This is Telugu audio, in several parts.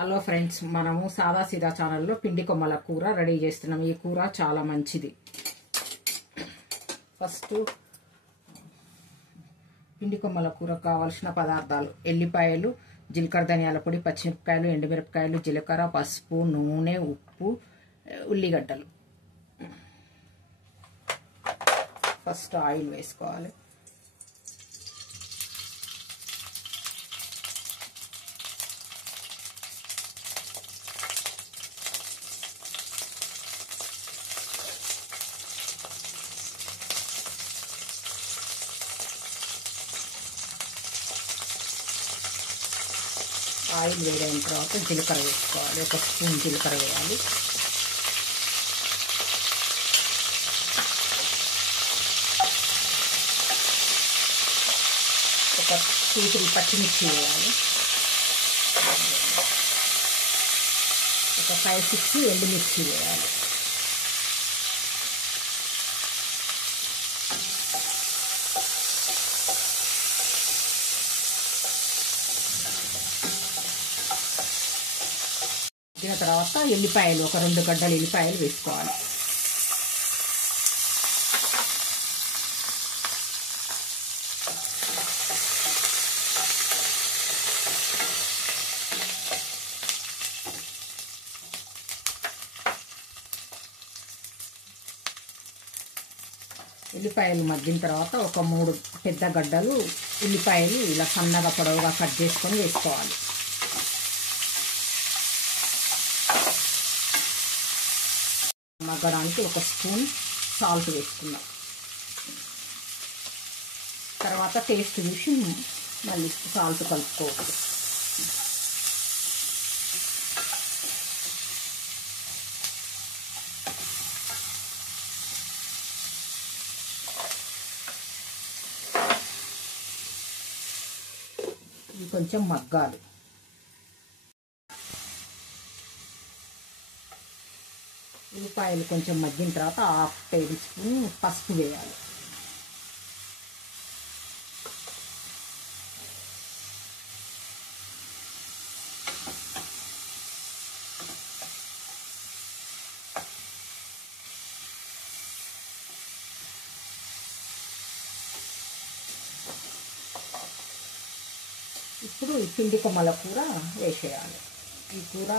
హలో ఫ్రెండ్స్, మనము సాదా సీదా ఛానల్లో పిండి కొమ్మల కూర రెడీ చేస్తున్నాం. ఈ కూర చాలా మంచిది. ఫస్ట్ పిండి కొమ్మల కూర కావాల్సిన పదార్థాలు: ఎల్లిపాయలు, జీలకర్ర ధనియాల పొడి, పచ్చిమిరపకాయలు, ఎండుమిరపకాయలు, జీలకర్ర, పసుపు, నూనె, ఉప్పు, ఉల్లిగడ్డలు. ఫస్ట్ ఆయిల్ వేసుకోవాలి. ఆయిల్ వేడైన తర్వాత జీలకర్ర వేసుకోవాలి. ఒక స్పూన్ జీలకర్ర వేయాలి. ఒక 2-3 పచ్చిమిర్చి వేయాలి. ఒక 5-6 ఎండుమిర్చి వేయాలి. దీని తర్వాత ఎల్లిపాయలు, ఒక 2 గడ్డలు ఎల్లిపాయలు వేసుకోవాలి. ఉల్లిపాయలు మగ్గిన తర్వాత ఒక 3 పెద్ద గడ్డలు ఉల్లిపాయలు ఇలా సన్నగా పొడవుగా కట్ చేసుకొని వేసుకోవాలి. మగ్గడానికి ఒక స్పూన్ సాల్ట్ వేసుకుందాం. తర్వాత టేస్ట్ చూసి మళ్ళీ సాల్ట్ కలుపుకోవచ్చు. ఇది కొంచెం మగ్గాలి. ఉల్లిపాయలు కొంచెం మగ్గిన తర్వాత 1/2 టేబుల్ స్పూన్ పసుపు వేయాలి. ఇప్పుడు ఈ పిండి కొమ్మల కూర వేసేయాలి. ఈ కూర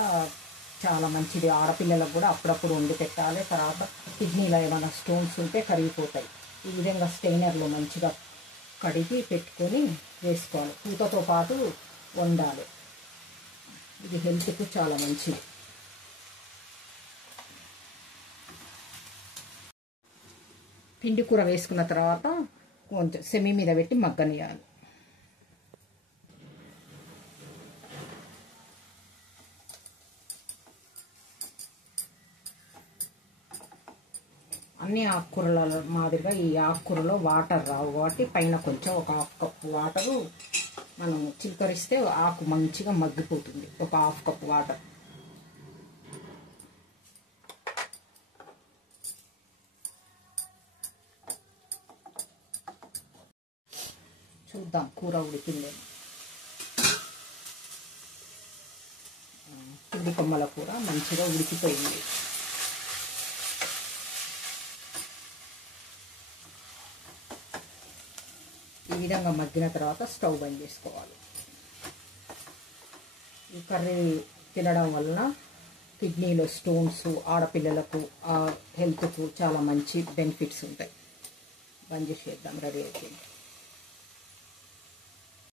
చాలా మంచిది. ఆడపిల్లలకు కూడా అప్పుడప్పుడు వండి పెట్టాలి. తర్వాత కిడ్నీలో ఏమైనా స్టోన్స్ ఉంటే కరిగిపోతాయి. ఈ విధంగా స్టెయినర్లో మంచిగా కడిగి పెట్టుకొని వేసుకోవాలి. పూతతో పాటు వండాలి. ఇది హెల్త్కు చాలా మంచిది. పిండి కూర వేసుకున్న తర్వాత కొంచెం సెమి మీద పెట్టి మగ్గనియాలి. అన్ని ఆకుకూరల మాదిరిగా ఈ ఆకుకూరలో వాటర్ రావు కాబట్టి పైన కొంచెం ఒక 1/2 కప్పు వాటరు మనం చిలకరిస్తే ఆకు మంచిగా మగ్గిపోతుంది. ఒక 1/2 కప్పు వాటర్. చూద్దాం కూర ఉడికిందే. పిండి కొమ్మల కూర మంచిగా ఉడికిపోయింది. ఈ విధంగా మగ్గిన తర్వాత స్టవ్ బంద్ చేసుకోవాలి. ఈ కర్రీ తినడం వలన కిడ్నీలో స్టోన్స్, ఆడపిల్లలకు హెల్త్కు చాలా మంచి బెనిఫిట్స్ ఉంటాయి. బంద్ చేసేద్దాం. రెడీ అయిపోయింది.